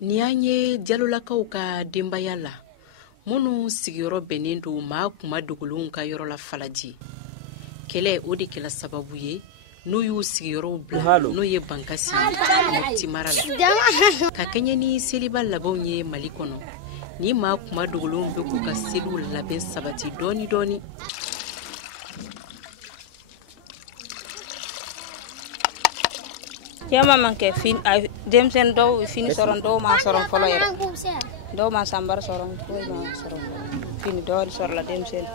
Ni an ye Jalolakaw ka denbaya la minnu sigiyɔrɔ bɛnnen don maa kuma dogolenw ka yɔrɔ la Falaji. Kɛlɛ o de kɛla sababu ye n'u y'u sigiyɔrɔw bila n'o ye Bankasi Mopti mara la. Ka kɛɲɛ ni seliba labanw ye Mali kɔnɔ, ni maa kuma dogolenw bɛ k'u ka seliw labɛn sabati dɔɔni dɔɔni. Yama man ke fin demsen do fini soron do ma soron folo yere do ma sambar soron ko ma soron fini do sor la demsen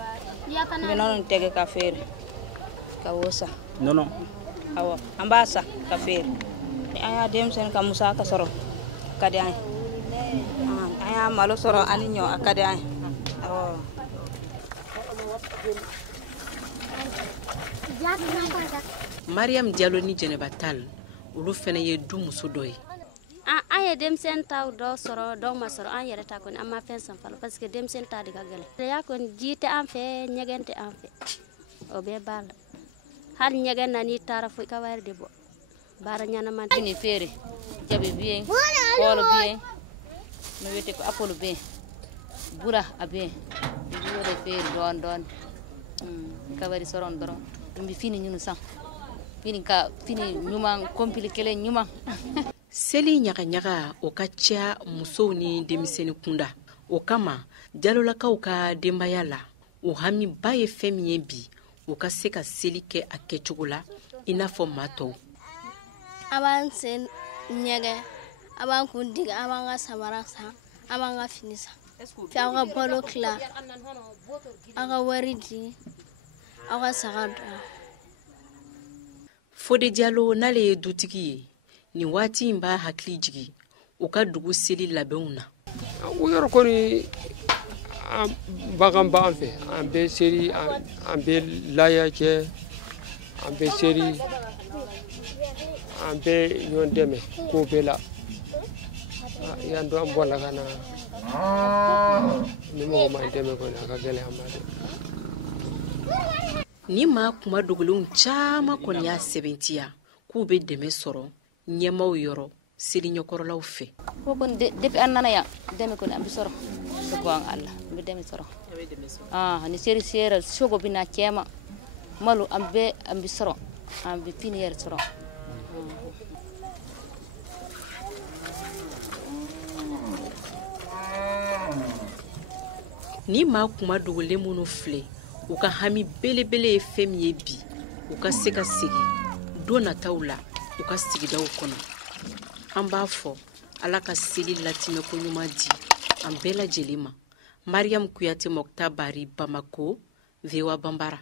be non tege ka fer ka wosa non awo ambasa ka fer aya demsen ka musa ka soron kadi ay aya malo soron ani nyo akadi ay awo Mariam Diallo ni Jeneba Tall ulu fana ye du muso dɔ ye. An ye denmisɛn taw dɔ sɔrɔ dɔw ma sɔrɔ an yɛrɛ ta kɔni an ma fɛn san fɔlɔ parce que denmisɛn ta de ka gɛlɛn. Ya kɔni ji tɛ an fɛ ɲɛgɛn tɛ an fɛ o bɛɛ b'a la hali ɲɛgɛn na n'i taara fo i ka wari de bɔ baara ɲɛnama tɛ. Fini feere jabi bien kɔɔri bien no wete ko apple bien bura a bien bura de feere dɔɔni dɔɔni ka wari sɔrɔ dɔrɔn mbi fini ñunu san fini ɲuman compliqué ɲuman. Seli ɲaga o ka ca musow ni denmisɛnnin kunda. O kama Jalolakaw ka denbaya la o hami ba ye fɛn min ye bi o ka se ka seli kɛ a kɛcogo la i n'a fɔ maa tɔw. A b'an sen ɲɛgɛn, a b'an kun digi, a b'an ka samara san, a b'an ka fini san, fɛ aw ka balo tila, aw ka wari di, aw ka saga dɔn. Fode Diallo n'ale ye dutigi ye nin waati in b'a hakili jigi u ka dugu seli labɛnw na. O yɔrɔ kɔni bagan b'an fɛ an bɛ seli an bɛ laya kɛ an bɛ seli an bɛ ɲɔgɔn dɛmɛ ko bɛɛ la yan dɔ an bɔra ka na ni mɔgɔ ma dɛmɛ kɔni a ka gɛlɛn an ma dɛ. Ni maa kuma dogolenw caman kɔni y'a sɛbɛntiya k'u bɛ dɛmɛ sɔrɔ ɲɛmaw yɔrɔ seli ɲɛkɔrɔlaw fɛ. Ko kon depuis an nana yan dɛmɛ kɔni an bɛ sɔrɔ so ko an Allah an bɛ dɛmɛ sɔrɔ ni seri sera sogo bina cɛma malo an bɛ sɔrɔ an bɛ fini yɛrɛ sɔrɔ. Ni maa kuma dogolen minnu filɛ u ka hami belebele ye fɛn min ye bi u ka se ka segi don nataw la u ka sigidaw kɔnɔ. An b'a fɔ Ala ka seli latimɛ ko ɲuman di an bɛɛ lajɛlen ma. Mariam Kuyate Mokta Bari, Bamako, VOA Bambara.